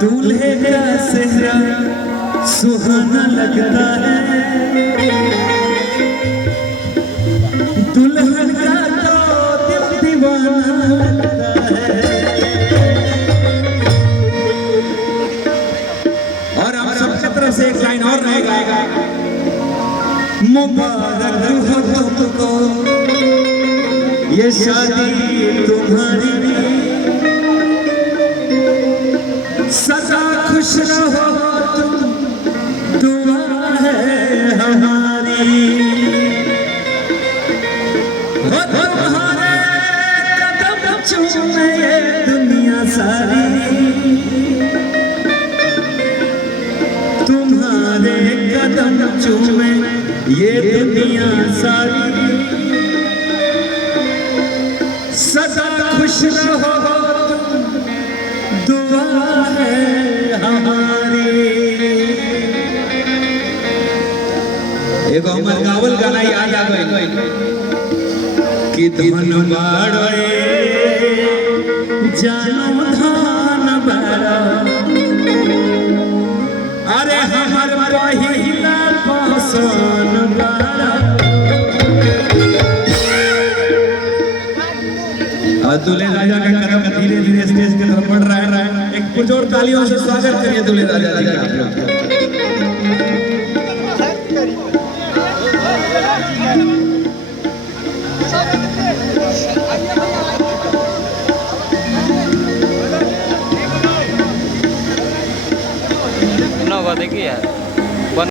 दूल्हे का सेहरा सुहाना लगता है, दुल्हन का तो दिल दीवाना लगता है। और हम सबकी तरफ से एक लाइन और रहेगा, मुबारक हो तुमको ये शादी तुम्हारी, सदा खुश रहो तुम, दुआ है हमारी। हो तुम्हारे कदम चूमे ये दुनिया सारी, तुम्हारे कदम चूमे ये दुनिया सारी, सदा खुश रहो दुआ है हमारी। एगो हमर गावल गाना याद आ गइल कि धन बाड़े जानो धान बाड़ा, अरे हमर पहिला पहचान बाड़ा। दूल्हे राजा का कदम धीरे धीरे स्टेज की तरफ बढ़ रहा है। एक पुरजोर तालियों से स्वागत करिए दूल्हे राजा जी का। देखिए यार